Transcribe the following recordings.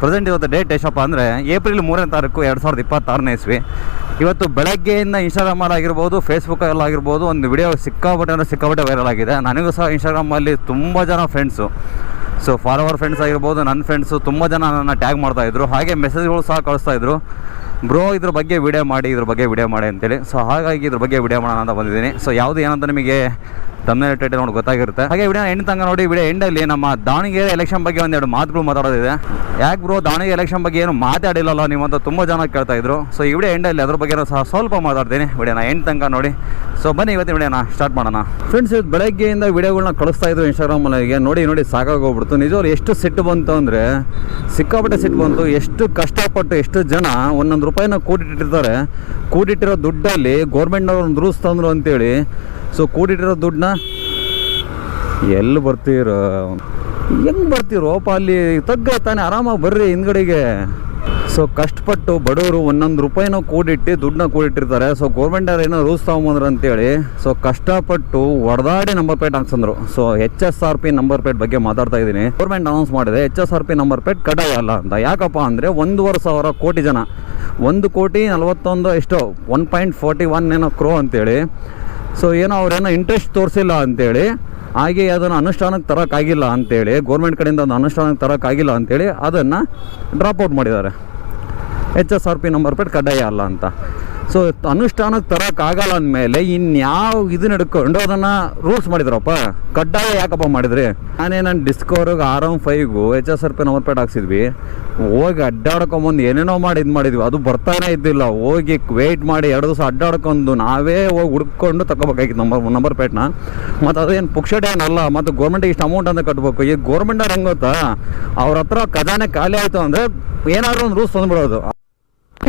Present ಇವತ್ತು date ಎಷ್ಟಪ್ಪ ಅಂದರೆ ಏಪ್ರಿಲ್ 3ನೇ ತಾರೀಕು 2026ನೇ ಇಸ್ವಿ. ಇವತ್ತು ಬೆಳಗ್ಗೆಯಿಂದ ಇನ್ಸ್ಟಾಗ್ರಾಮಲ್ಲಿ ಆಗಿರ್ಬೋದು, ಫೇಸ್ಬುಕ್ಕಲ್ಲಿ ಆಗಿರ್ಬೋದು ಒಂದು ವಿಡಿಯೋ ಸಿಕ್ಕಾಪಟ್ಟೆ ವೈರಲ್ ಆಗಿದೆ. ನನಗೂ ಸಹ ಇನ್ಸ್ಟಾಗ್ರಾಮಲ್ಲಿ ತುಂಬ ಜನ ಫ್ರೆಂಡ್ಸು, ಸೊ ಫಾಲೋವರ್ ಫ್ರೆಂಡ್ಸ್ ಆಗಿರ್ಬೋದು, ನನ್ನ ಫ್ರೆಂಡ್ಸು ತುಂಬ ಜನ ನನ್ನ ಟ್ಯಾಗ್ ಮಾಡ್ತಾಯಿದ್ರು. ಹಾಗೆ ಮೆಸೇಜ್ಗಳು ಸಹ ಕಳಿಸ್ತಾಯಿದ್ರು, ಬ್ರೋ ಇದ್ರ ಬಗ್ಗೆ ವಿಡಿಯೋ ಮಾಡಿ ಅಂತೇಳಿ. ಸೊ ಹಾಗಾಗಿ ಇದ್ರ ಬಗ್ಗೆ ವಿಡಿಯೋ ಮಾಡೋಣ ಅಂತ ಬಂದಿದ್ದೀನಿ. ಸೊ ಯಾವುದು ಏನಂತ ನಿಮಗೆ ತಮ್ಮನೇ ಟೈಟಲ್ ನೋಡಿ ಗೊತ್ತಾಗಿರುತ್ತೆ. ಹಾಗೆ ವಿಡಿಯೋ ಎಂಡ್ ತನಕ ನೋಡಿ. ವಿಡಿಯೋ ಎಂಡಲ್ಲಿ ನಮ್ಮ ದಾವಣಗೆರೆ ಎಲೆಕ್ಷನ್ ಬಗ್ಗೆ ಒಂದೆರಡು ಮಾತುಗಳು ಮಾತಾಡೋದಿದೆ. ಯಾಕೆ ಬ್ರೋ ದಾವಣಗೆರೆ ಎಲೆಕ್ಷನ್ ಬಗ್ಗೆ ಏನು ಮಾತಾಡಿಲ್ಲಲ್ಲ ನೀವು ಅಂತ ತುಂಬ ಜನ ಕೇಳ್ತಾಯಿದ್ರು. ಸೊ ಈ ವಿಡಿಯೋ ಎಂಡಲ್ಲಿ ಅದ್ರ ಬಗ್ಗೆ ಸಹ ಸ್ವಲ್ಪ ಮಾತಾಡ್ತೀನಿ. ವಿಡಿಯೋನ ಎಂಡ್ ತನಕ ನೋಡಿ. ಸೊ ಬನ್ನಿ ಇವತ್ತಿನ ವಿಡಿಯೋನ ಸ್ಟಾರ್ಟ್ ಮಾಡೋಣ. ಫ್ರೆಂಡ್ಸ್, ಇವತ್ತು ಬೆಳಗ್ಗೆಯಿಂದ ವಿಡಿಯೋಗಳನ್ನ ಕಳಿಸ್ತಾ ಇದ್ರು ಇನ್ಸ್ಟಾಗ್ರಾಮಲ್ಲಿ. ನೋಡಿ ಸಾಕಾಗೋಗ್ಬಿಡ್ತು. ನಿಜವಾಗ್ಲೂ ಎಷ್ಟು ಸಿಟ್ಟು ಬಂತು ಅಂದರೆ ಸಿಕ್ಕಾಪಟ್ಟೆ ಸಿಟ್ಟು ಬಂತು. ಎಷ್ಟು ಕಷ್ಟಪಟ್ಟು ಎಷ್ಟು ಜನ ಒಂದೊಂದು ರೂಪಾಯಿನ ಕೂಡಿಟ್ಟಿರೋ ದುಡ್ಡಲ್ಲಿ ಗೌರ್ಮೆಂಟ್ನವ್ರು ಒಂದು ರೂಲ್ಸ್ ತಂದರು ಅಂತೇಳಿ. ಸೊ ಕೂಡಿಟ್ಟಿರೋ ದುಡ್ಡನ್ನ ಎಲ್ಲಿ ಹೆಂಗೆ ಬರ್ತೀರೋಪ್ಪ, ಅಲ್ಲಿ ತಗ್ಗ ತಾನೇ ಆರಾಮಾಗಿ ಬರ್ರಿ ಹಿಂದ್ಗಡೆಗೆ. ಸೊ ಕಷ್ಟಪಟ್ಟು ಬಡವರು ಒಂದೊಂದು ರೂಪಾಯಿನ ದುಡ್ಡನ್ನ ಕೂಡಿಟ್ಟಿರ್ತಾರೆ. ಸೊ ಗೌರ್ಮೆಂಟವ್ರು ಏನೋ ರೂಲ್ಸ್ ತೊಗೊಂಬಂದ್ರು ಅಂತೇಳಿ ಸೊ ಕಷ್ಟಪಟ್ಟು ಹೊಡೆದಾಡಿ ನಂಬರ್ ಪ್ಲೇಟ್ ಹಾಕ್ಸಂದ್ರು. ಸೊ HSRP ನಂಬರ್ ಪ್ಲೇಟ್ ಬಗ್ಗೆ ಮಾತಾಡ್ತಾ ಇದ್ದೀನಿ. ಗೌರ್ಮೆಂಟ್ ಅನೌನ್ಸ್ ಮಾಡಿದೆ HSRP ನಂಬರ್ ಪ್ಲೇಟ್ ಕಡ್ಡಾಯ ಅಲ್ಲ ಅಂತ. ಯಾಕಪ್ಪ ಅಂದರೆ 1,500 ಕೋಟಿ ಜನ, 1,41 ಎಷ್ಟೋ 1.41 ಏನೋ ಕ್ರೋ ಅಂತೇಳಿ. ಸೊ ಏನೋ ಅವ್ರೇನೋ ಇಂಟ್ರೆಸ್ಟ್ ತೋರಿಸಿಲ್ಲ ಅಂತೇಳಿ, ಹಾಗೆ ಅದನ್ನು ಅನುಷ್ಠಾನಕ್ಕೆ ತರೋಕ್ಕಾಗಿಲ್ಲ ಅಂತೇಳಿ, ಗೌರ್ಮೆಂಟ್ ಕಡೆಯಿಂದ ಅದು ಅನುಷ್ಠಾನಕ್ಕೆ ತರೋಕ್ಕಾಗಿಲ್ಲ ಅಂತೇಳಿ ಅದನ್ನು ಡ್ರಾಪ್ಔಟ್ ಮಾಡಿದ್ದಾರೆ. HSRP ನಂಬರ್ ಪ್ಲೇಟ್ ಕಡ್ಡಾಯ ಅಲ್ಲ ಅಂತ. ಸೊ ಅನುಷ್ಠಾನಕ್ಕೆ ತರೋಕ್ಕಾಗಲ್ಲ ಅಂದಮೇಲೆ ಇನ್ಯಾವ ಇದನ್ನ ಹಿಡ್ಕೊಂಡು ಅದನ್ನು ರೂಲ್ಸ್ ಮಾಡಿದ್ರಪ್ಪ. ಕಡ್ಡಾಯ ಯಾಕಪ್ಪ ಮಾಡಿದ್ರಿ? ನಾನು ಡಿಸ್ಕವರ್ಗೆ RM5ಗೂ HSRP ನಂಬರ್ ಪ್ಲೇಟ್ ಹಾಕ್ಸಿದ್ವಿ. ಹೋಗಿ ಅಡ್ಡಾಡ್ಕೊಂಬಂದು ಏನೇನೋ ಮಾಡಿ ಮಾಡಿದ್ವಿ. ಅದು ಬರ್ತಾನೆ ಇದ್ದಿಲ್ಲ. ಹೋಗಿ ವೆಯ್ಟ್ ಮಾಡಿ 2 ದಿವಸ ಅಡ್ಡಾಡ್ಕೊಂಡು ನಾವೇ ಹೋಗಿ ಹುಡ್ಕೊಂಡು ತಗೋಬೇಕಾಗಿತ್ತು ನಂಬರ್ ಪ್ಲೇಟ್ನ. ಮತ್ತು ಅದೇನು ಪುಕ್ಷಟೆ ಏನಲ್ಲ. ಮತ್ತು ಗೌರ್ಮೆಂಟಿಗೆ ಇಷ್ಟು ಅಮೌಂಟ್ ಅಂತ ಕಟ್ಟಬೇಕು. ಈ ಗೌರ್ಮೆಂಟವ್ರು ಹೆಂಗೆ ಗೊತ್ತಾ, ಅವ್ರ ಹತ್ರ ಖಜಾನೆ ಖಾಲಿ ಆಯಿತು ಅಂದರೆ ಏನಾದರೂ ಒಂದು ರೂಲ್ಸ್ ತಂದುಬಿಡೋದು.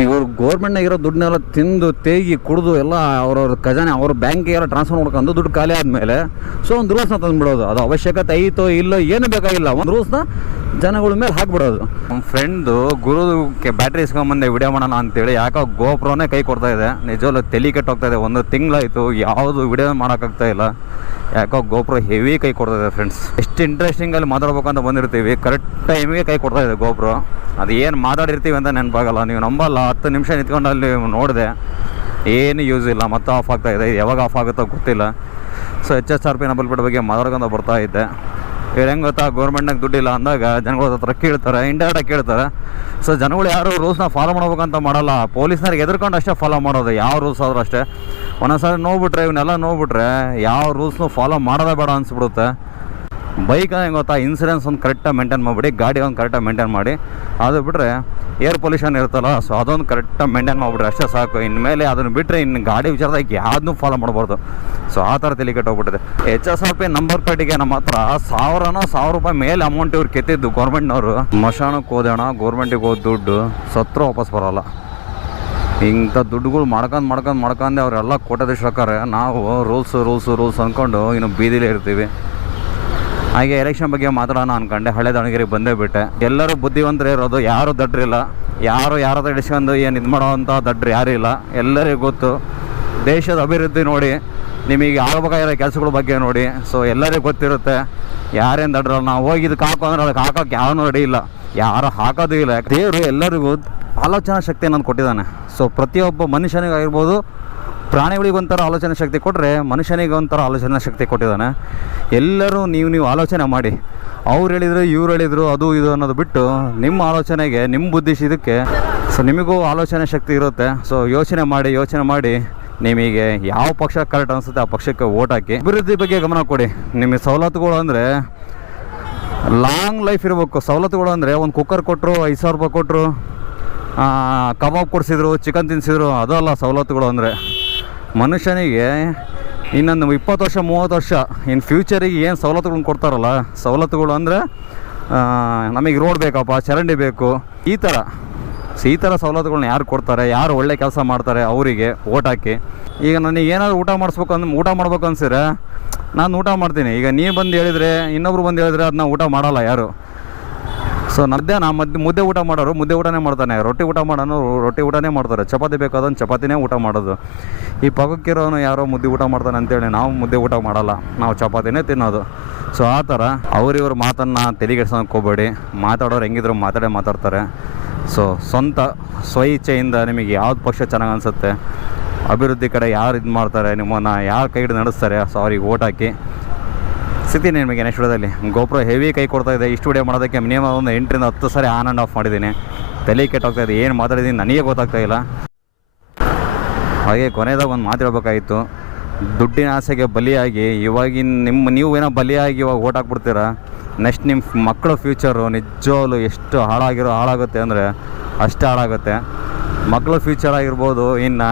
ಇವರು ಗೌರ್ಮೆಂಟ್ನಾಗಿರೋ ದುಡ್ಡನ್ನೆಲ್ಲ ತಿಂದು ತೇಗಿ ಕುಡಿದು ಎಲ್ಲ ಅವ್ರವ್ರ ಖಜಾನೆ ಅವ್ರ ಬ್ಯಾಂಕಿಗೆಲ್ಲ ಟ್ರಾನ್ಸ್ಫರ್ ಮಾಡ್ಕೊಂಡು ದುಡ್ಡು ಖಾಲಿ ಆದಮೇಲೆ ಸೊ ಒಂದು ರೂಲ್ಸ್ನ ತಂದುಬಿಡೋದು. ಅದು ಅವಶ್ಯಕತೆ ಐತೋ ಇಲ್ಲೋ ಏನು ಬೇಕಾಗಿಲ್ಲ, ಒಂದು ರೂಲ್ಸ್ನ ಜನಗಳ ಮೇಲೆ ಹಾಕ್ಬಿಡೋದು. ನಮ್ಮ ಫ್ರೆಂಡು ಗುರುಗೆ ಬ್ಯಾಟ್ರಿ ಇಸ್ಕೊಂಬಂದೆ ವಿಡಿಯೋ ಮಾಡೋಣ ಅಂತೇಳಿ. ಯಾಕೋ ಗೋಪ್ರೋನೇ ಕೈ ಕೊಡ್ತಾ ಇದೆ. ನಿಜವಲ್ಲೂ ತಲೆ ಕೆಟ್ಟೋಗ್ತಾ ಇದೆ. 1 ತಿಂಗಳಾಯಿತು ಯಾವುದು ವಿಡಿಯೋ ಮಾಡೋಕ್ಕಾಗ್ತಾ ಇಲ್ಲ. ಯಾಕೋ ಗೋಪ್ರೋ ಹೆವಿ ಕೈ ಕೊಡ್ತಾ ಇದೆ ಫ್ರೆಂಡ್ಸ್. ಎಷ್ಟು ಇಂಟ್ರೆಸ್ಟಿಂಗಲ್ಲಿ ಮಾತಾಡ್ಬೇಕಂತ ಬಂದಿರ್ತೀವಿ, ಕರೆಕ್ಟ್ ಟೈಮಿಗೆ ಕೈ ಕೊಡ್ತಾ ಇದೆ ಗೋಪ್ರೋ. ಅದು ಏನು ಮಾತಾಡಿರ್ತೀವಿ ಅಂತ ನೆನಪಾಗಲ್ಲ. ನೀವು ನಂಬಲ್ಲ, 10 ನಿಮಿಷ ನಿಂತ್ಕೊಂಡು ಅಲ್ಲಿ ನೋಡಿದೆ, ಏನು ಯೂಸ್ ಇಲ್ಲ. ಮತ್ತೆ ಆಫ್ ಆಗ್ತಾ ಇದೆ. ಯಾವಾಗ ಆಫ್ ಆಗುತ್ತೋ ಗೊತ್ತಿಲ್ಲ. ಸೊ HSRP ನಂಬರ್ ಪ್ಲೇಟ್ ಬಗ್ಗೆ ಮಾತಾಡ್ಕೊಂಡು ಬರ್ತಾ ಇದ್ದೆ. ಇವ್ರು ಹೆಂಗೆ ಗೊತ್ತಾ, ಗೌರ್ಮೆಂಟ್ನಾಗ ದುಡ್ಡಿಲ್ಲ ಅಂದಾಗ ಜನಗಳ ಹತ್ರ ಕೇಳ್ತಾರೆ, ಇಂಡೈರೆಕ್ಟಾಗಿ ಕೇಳ್ತಾರೆ. ಸೊ ಜನಗಳು ಯಾರು ರೂಲ್ಸ್ನ ಫಾಲೋ ಮಾಡ್ಬೇಕಂತ ಮಾಡಲ್ಲ. ಪೊಲೀಸ್ನವ್ರಿಗೆ ಎದುರ್ಕೊಂಡು ಅಷ್ಟೇ ಫಾಲೋ ಮಾಡೋದು, ಯಾವ ರೂಲ್ಸ್ ಆದರೂ ಅಷ್ಟೇ. ಒಂದೊಂದ್ಸರಿ ಇವನ್ನೆಲ್ಲ ನೋಡ್ಬಿಟ್ರೆ ಯಾವ ರೂಲ್ಸ್ನು ಫಾಲೋ ಮಾಡೋದೇ ಬೇಡ ಅನಿಸ್ಬಿಡುತ್ತೆ. ಬೈಕ್ ಹೆಂಗೆ ಗೊತ್ತಾ, ಇನ್ಸೂರೆನ್ಸ್ ಒಂದು ಕರೆಕ್ಟಾಗಿ ಮೇಂಟೈನ್ ಮಾಡಿಬಿಡಿ, ಗಾಡಿ ಒಂದು ಕರೆಕ್ಟಾಗಿ ಮೇಂಟೈನ್ ಮಾಡಿ. ಅದು ಬಿಟ್ಟರೆ ಏರ್ ಪೊಲ್ಯೂಷನ್ ಇರುತ್ತಲ್ಲ, ಸೊ ಅದೊಂದು ಕರೆಕ್ಟಾಗಿ ಮೇಂಟೈನ್ ಮಾಡಿಬಿಟ್ರೆ ಅಷ್ಟೇ ಸಾಕು. ಇನ್ಮೇಲೆ ಅದನ್ನು ಬಿಟ್ಟರೆ ಇನ್ನು ಗಾಡಿ ವಿಚಾರದಾಗ ಯಾವುದನ್ನೂ ಫಾಲೋ ಮಾಡ್ಬಾರ್ದು. ಸೊ ಆ ಥರ ತಲೆ ಕೆಟ್ಟೋಗ್ಬಿಟ್ಟಿದೆ. HSRP ನಂಬರ್ ಪ್ಲೇಟಿಗೆ ನಮ್ಮ ಹತ್ರ 1,000 ರೂಪಾಯಿ ಮೇಲೆ ಅಮೌಂಟ್ ಇವ್ರು ಕೆತ್ತಿದ್ದು ಗೌರ್ಮೆಂಟ್ನವರು. ಮಶಾನಕ್ಕೆ ಹೋದೋಣ, ಗೌರ್ಮೆಂಟಿಗೆ ಹೋದ ದುಡ್ಡು ಸತ್ರು ವಾಪಸ್ ಬರೋಲ್ಲ. ಇಂಥ ದುಡ್ಡುಗಳು ಮಾಡ್ಕೊಂಡು ಅವರೆಲ್ಲ ಕೋಟ್ಯಾಧೀಶರಾರೆ. ನಾವು ರೂಲ್ಸ್ ಅಂದ್ಕೊಂಡು ಇನ್ನು ಬೀದಿಲೇ ಇರ್ತೀವಿ. ಹಾಗೆ ಎಲೆಕ್ಷನ್ ಬಗ್ಗೆ ಮಾತಾಡೋಣ ಅಂದ್ಕೊಂಡೆ. ಹಳೆ ದಾವಣಗೆರೆಗೆ ಬಂದೇ ಬಿಟ್ಟೆ. ಎಲ್ಲರೂ ಬುದ್ಧಿವಂತರೇ ಇರೋದು, ಯಾರೂ ದಡ್ರಿಲ್ಲ. ಯಾರಾದ್ರೂ ಹಿಡಿಸ್ಕೊಂಡು ಏನು ಇದು ಮಾಡೋ ಅಂಥ ದಡ್ರು ಯಾರೂ ಇಲ್ಲ. ಎಲ್ಲರಿಗೂ ಗೊತ್ತು ದೇಶದ ಅಭಿವೃದ್ಧಿ ನೋಡಿ, ನಿಮಗೆ ಆಗಬೇಕಾಗಿರೋ ಕೆಲಸಗಳ ಬಗ್ಗೆ ನೋಡಿ. ಸೊ ಎಲ್ಲರಿಗೂ ಗೊತ್ತಿರುತ್ತೆ ಯಾರೇನು ದಡ್ರಲ್ಲ. ನಾವು ಹೋಗಿ ಇದಕ್ಕೆ ಹಾಕೋ ಅಂದ್ರೆ ಅದಕ್ಕೆ ಹಾಕೋಕ್ಕೆ ಯಾವನೂ ರೆಡಿ ಇಲ್ಲ, ಯಾರು ಹಾಕೋದು ಇಲ್ಲ. ದೇವರು ಎಲ್ಲರಿಗೂ ಆಲೋಚನಾ ಶಕ್ತಿ ಅನ್ನೋದು ಕೊಟ್ಟಿದ್ದಾನೆ. ಸೊ ಪ್ರತಿಯೊಬ್ಬ ಮನುಷ್ಯನಿಗಾಗಿರ್ಬೋದು, ಪ್ರಾಣಿಗಳಿಗೊಂಥರ ಆಲೋಚನಾ ಶಕ್ತಿ ಕೊಟ್ಟರೆ ಮನುಷ್ಯನಿಗೆ ಒಂಥರ ಆಲೋಚನಾ ಶಕ್ತಿ ಕೊಟ್ಟಿದ್ದಾನೆ. ಎಲ್ಲರೂ ನೀವು ಆಲೋಚನೆ ಮಾಡಿ. ಅವ್ರು ಹೇಳಿದ್ರು ಇವ್ರು ಹೇಳಿದ್ರು ಅದು ಇದು ಅನ್ನೋದು ಬಿಟ್ಟು ನಿಮ್ಮ ಆಲೋಚನೆಗೆ, ನಿಮ್ಮ ಬುದ್ಧಿಸಿದಕ್ಕೆ ಸೊ ನಿಮಗೂ ಆಲೋಚನೆ ಶಕ್ತಿ ಇರುತ್ತೆ. ಸೊ ಯೋಚನೆ ಮಾಡಿ ನಿಮಗೆ ಯಾವ ಪಕ್ಷ ಕರೆಕ್ಟ್ ಅನಿಸುತ್ತೆ ಆ ಪಕ್ಷಕ್ಕೆ ವೋಟ್ ಹಾಕಿ. ಅಭಿವೃದ್ಧಿ ಬಗ್ಗೆ ಗಮನ ಕೊಡಿ. ನಿಮಗೆ ಸವಲತ್ತುಗಳು ಅಂದರೆ ಲಾಂಗ್ ಲೈಫ್ ಇರಬೇಕು. ಸವಲತ್ತುಗಳು ಅಂದರೆ ಒಂದು ಕುಕ್ಕರ್ ಕೊಟ್ಟರು, 5,000 ರೂಪಾಯಿ ಕೊಟ್ಟರು, ಕಬಾಬ್ ಕೊಡಿಸಿದ್ರು, ಚಿಕನ್ ತಿನ್ನಿಸಿದ್ರು, ಅದಲ್ಲ ಸವಲತ್ತುಗಳು ಅಂದರೆ. ಮನುಷ್ಯನಿಗೆ ಇನ್ನೊಂದು 20 ವರ್ಷ 30 ವರ್ಷ ಇನ್ನು ಫ್ಯೂಚರಿಗೆ ಏನು ಸವಲತ್ತುಗಳನ್ನ ಕೊಡ್ತಾರಲ್ಲ, ಸವಲತ್ತುಗಳು ಅಂದರೆ ನಮಗೆ ರೋಡ್ ಬೇಕಪ್ಪ, ಚರಂಡಿ ಬೇಕು, ಈ ಥರ ಸವಲತ್ತುಗಳನ್ನ ಯಾರು ಕೊಡ್ತಾರೆ, ಯಾರು ಒಳ್ಳೆ ಕೆಲಸ ಮಾಡ್ತಾರೆ ಅವರಿಗೆ ವೋಟ್ ಹಾಕಿ. ಈಗ ನನಗೆ ಏನಾದರೂ ಊಟ ಮಾಡ್ಬೇಕು ಅನ್ಸಿದ್ರೆ ನಾನು ಊಟ ಮಾಡ್ತೀನಿ. ಈಗ ನೀವು ಬಂದು ಹೇಳಿದರೆ, ಇನ್ನೊಬ್ರು ಬಂದು ಹೇಳಿದ್ರೆ ಅದನ್ನ ಊಟ ಮಾಡಲ್ಲ ಯಾರು. ಸೊ ಮುದ್ದೆ ಊಟ ಮಾಡೋರು ಮುದ್ದೆ ಊಟನೇ ಮಾಡ್ತಾನೆ, ರೊಟ್ಟಿ ಊಟ ಮಾಡೋನು ರೊಟ್ಟಿ ಊಟನೇ ಮಾಡ್ತಾರೆ, ಚಪಾತಿ ಬೇಕಾದನ್ನು ಚಪಾತಿನೇ ಊಟ ಮಾಡೋದು. ಈ ಪಕ್ಕಕ್ಕಿರೋನು ಯಾರೋ ಮುದ್ದೆ ಊಟ ಮಾಡ್ತಾನೆ ಅಂತೇಳಿ ನಾವು ಮುದ್ದೆ ಊಟ ಮಾಡಲ್ಲ, ನಾವು ಚಪಾತಿನೇ ತಿನ್ನೋದು. ಸೊ ಆ ಥರ ಅವ್ರಿವ್ರ ಮಾತನ್ನು ತೆಲಿಗೆಡ್ಸೋಕೆ ಹೋಗಬೇಡಿ. ಮಾತಾಡೋರು ಹೆಂಗಿದ್ರು ಮಾತಾಡ್ತಾರೆ. ಸೊ ಸ್ವ ಇಚ್ಛೆಯಿಂದ ನಿಮಗೆ ಯಾವ್ದು ಪಕ್ಷ ಚೆನ್ನಾಗಿ ಅನಿಸುತ್ತೆ, ಅಭಿವೃದ್ಧಿ ಕಡೆ ಯಾರು ಇದು ಮಾಡ್ತಾರೆ, ನಿಮ್ಮನ್ನು ಯಾರು ಕೈ ಹಿಡಿದು ನಡೆಸ್ತಾರೆ, ಸೊ ಅವ್ರಿಗೆ ಓಟ್ ಹಾಕಿ. ಸಿಗ್ತೀನಿ ನಿಮಗೆ ನೆಕ್ಸ್ಟ್ ವಿಡಿಯೋದಲ್ಲಿ. ಗೋಪುರ ಹೆವಿ ಕೈ ಕೊಡ್ತಾ ಇದೆ. ಇಷ್ಟು ವಿಡಿಯೋ ಮಾಡೋದಕ್ಕೆ ಮಿನಿಮಮ್ ಒಂದು 8ರಿಂದ 10 ಸಾರಿ ಆನ್ ಆ್ಯಂಡ್ ಆಫ್ ಮಾಡಿದ್ದೀನಿ. ತಲೆ ಕೆಟ್ಟೋಗ್ತಾ ಇದೆ, ಏನು ಮಾತಾಡಿದ್ದೀನಿ ನನಗೆ ಗೊತ್ತಾಗ್ತಾ ಇಲ್ಲ. ಹಾಗೆ ಕೊನೆಯದಾಗ ಒಂದು ಮಾತಾಡಬೇಕಾಗಿತ್ತು. ದುಡ್ಡಿನ ಆಸೆಗೆ ಬಲಿಯಾಗಿ ನೀವು ಏನೋ ಬಲಿಯಾಗಿ ಇವಾಗ ಓಟ್ ಹಾಕ್ಬಿಡ್ತೀರಾ. ನೆಕ್ಸ್ಟ್ ನಿಮ್ಮ ಮಕ್ಕಳ ಫ್ಯೂಚರು ನಿಜವಾಗ್ಲೂ ಎಷ್ಟು ಹಾಳಾಗುತ್ತೆ ಅಂದರೆ ಅಷ್ಟೇ ಹಾಳಾಗುತ್ತೆ. ಮಕ್ಕಳ ಫ್ಯೂಚರ್ ಆಗಿರ್ಬೋದು, ಇನ್ನು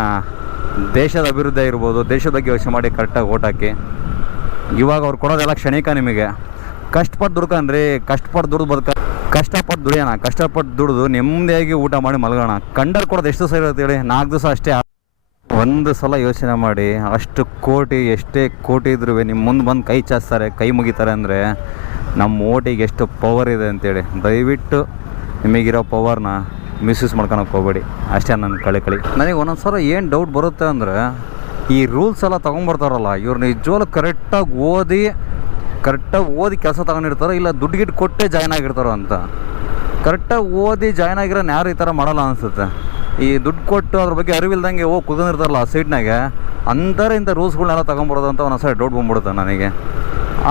ದೇಶದ ಅಭಿವೃದ್ಧಿ ಆಗಿರ್ಬೋದು, ದೇಶದ ಬಗ್ಗೆ ಯೋಚನೆ ಮಾಡಿ ಕರೆಕ್ಟಾಗಿ ಓಟ್ ಹಾಕಿ. ಇವಾಗ ಅವ್ರು ಕೊಡೋದೆಲ್ಲ ಕ್ಷಣಿಕ. ನಿಮಗೆ ಕಷ್ಟಪಟ್ಟು ದುಡ್ಕಂಡ್ರಿ, ಕಷ್ಟಪಟ್ಟು ದುಡಿಯೋಣ, ನೆಮ್ಮದಿಯಾಗಿ ಊಟ ಮಾಡಿ ಮಲಗೋಣ. ಕಂಡರ್ ಕೊಡೋದು ಎಷ್ಟು ದಿವಸ ಇರುತ್ತೆ ಹೇಳಿ? 4 ದಿವಸ ಅಷ್ಟೇ. ಒಂದು ಸಲ ಯೋಚನೆ ಮಾಡಿ, ಅಷ್ಟು ಎಷ್ಟೇ ಕೋಟಿ ಇದ್ರೂ ನಿಮ್ಮ ಮುಂದೆ ಬಂದು ಕೈ ಚಾಚ್ತಾರೆ, ಕೈ ಮುಗಿತಾರೆ ಅಂದರೆ ನಮ್ಮ ಓಟಿಗೆ ಎಷ್ಟು ಪವರ್ ಇದೆ ಅಂತೇಳಿ. ದಯವಿಟ್ಟು ನಿಮಗಿರೋ ಪವರ್ನ ಮಿಸ್ಯೂಸ್ ಮಾಡ್ಕೊಳಕ್ಕೆ ಹೋಗಬೇಡಿ. ಅಷ್ಟೇ ನನ್ನ ಕಳಿ. ನನಗೆ ಒಂದೊಂದು ಸಲ ಏನು ಡೌಟ್ ಬರುತ್ತೆ ಅಂದರೆ, ಈ ರೂಲ್ಸ್ ಎಲ್ಲ ತೊಗೊಂಬರ್ತಾರಲ್ಲ, ಇವ್ರು ನಿಜವಾಗ್ಲೂ ಕರೆಕ್ಟಾಗಿ ಓದಿ ಕೆಲಸ ತೊಗೊಂಡಿರ್ತಾರೋ ಇಲ್ಲ ದುಡ್ಡು ಕೊಟ್ಟೇ ಜಾಯ್ನ್ ಆಗಿರ್ತಾರೋ ಅಂತ. ಕರೆಕ್ಟಾಗಿ ಓದಿ ಜಾಯ್ನ್ ಆಗಿರೋನು ಯಾರು ಈ ಥರ ಮಾಡಲ್ಲ ಅನಿಸುತ್ತೆ. ಈ ದುಡ್ಡು ಕೊಟ್ಟು ಅದ್ರ ಬಗ್ಗೆ ಅರಿವಿಲ್ದಂಗೆ ಹೋಗಿ ಕುತ್ಕೊಂಡಿರ್ತಾರಲ್ಲ ಆ ಸೀಟ್ನಾಗೆ, ಇಂಥ ರೂಲ್ಸ್ಗಳನ್ನೆಲ್ಲ ತೊಗೊಂಬರೋದು ಅಂತ ಒಂದೊಂದು ಸರಿ ಡೌಟ್ ಬಂದ್ಬಿಡುತ್ತೆ ನನಗೆ.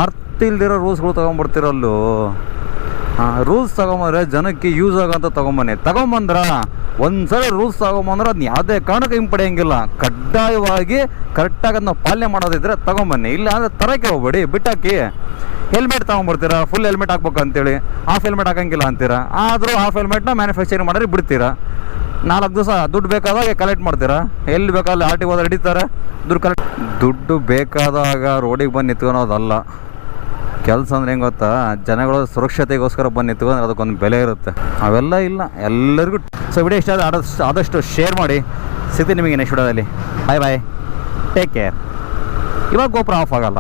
ಅರ್ಥ ಇಲ್ದಿರೋ ರೂಲ್ಸ್ಗಳು ತೊಗೊಂಬರ್ತಿರಲ್ಲೂ. ರೂಲ್ಸ್ ತೊಗೊಂಬಂದ್ರೆ ಜನಕ್ಕೆ ಯೂಸ್ ಆಗೋಂಥ ತೊಗೊಂಬಂದ್ರೆ ಒಂದು ಸರಿ ರೂಲ್ಸ್ ತೊಗೊಂಬಂದ್ರೆ ಅದನ್ನ ಯಾವುದೇ ಕಾರಣಕ್ಕೆ ಹಿಂಪಡೆಯೋಂಗಿಲ್ಲ. ಕಡ್ಡಾಯವಾಗಿ ಕರೆಕ್ಟಾಗಿ ಅದನ್ನ ಪಾಲನೆ ಮಾಡೋದಿದ್ರೆ ತೊಗೊಂಬನ್ನಿ, ಇಲ್ಲ ಅಂದರೆ ತರಕ್ಕೆ ಹೋಗ್ಬೇಡಿ, ಬಿಟ್ಟಾಕಿ. ಹೆಲ್ಮೆಟ್ ತೊಗೊಂಬರ್ತೀರಾ, ಫುಲ್ ಹೆಲ್ಮೆಟ್ ಹಾಕ್ಬೇಕು ಅಂತೇಳಿ, ಹಾಫ್ ಹೆಲ್ಮೆಟ್ ಹಾಕೋಂಗಿಲ್ಲ ಅಂತೀರಾ. ಆದರೂ ಹಾಫ್ ಹೆಲ್ಮೆಟ್ನ ಮ್ಯಾನುಫ್ಯಾಕ್ಚರಿಂಗ್ ಮಾಡಿದ್ರೆ ಬಿಡ್ತೀರಾ. 4 ದಿವಸ ದುಡ್ಡು ಬೇಕಾದಾಗ ಕಲೆಕ್ಟ್ ಮಾಡ್ತೀರಾ. ಎಲ್ಲಿ ಬೇಕಾದಲ್ಲಿ ಆರ್ ಟಿ ಹೋದ್ರೆ ಹಿಡಿತಾರೆ, ದುಡ್ಡು ಬೇಕಾದಾಗ ರೋಡಿಗೆ ಬಂದು ನಿಂತ್ಕೊಳೋದಲ್ಲ ಕೆಲಸ. ಅಂದ್ರೆ ಹೆಂಗೆ ಗೊತ್ತಾ, ಜನಗಳು ಸುರಕ್ಷತೆಗೋಸ್ಕರ ಬಂದು ನಿಂತ್ಕೊಂಡ್ರೆ ಅದಕ್ಕೊಂದು ಬೆಲೆ ಇರುತ್ತೆ. ಅವೆಲ್ಲ ಇಲ್ಲ ಎಲ್ಲರಿಗೂ. ಸೊ ವಿಡಿಯೋ ಇಷ್ಟ ಆದಷ್ಟು ಶೇರ್ ಮಾಡಿ. ಸಿಗ್ತೀನಿ ನಿಮಗೆ ನೆಕ್ಸ್ಟ್ ವಿಡಿಯೋದಲ್ಲಿ. ಬಾಯ್, ಟೇಕ್ ಕೇರ್. ಇವಾಗ ಗೋಪುರ ಆಫ್ ಆಗಲ್ಲ.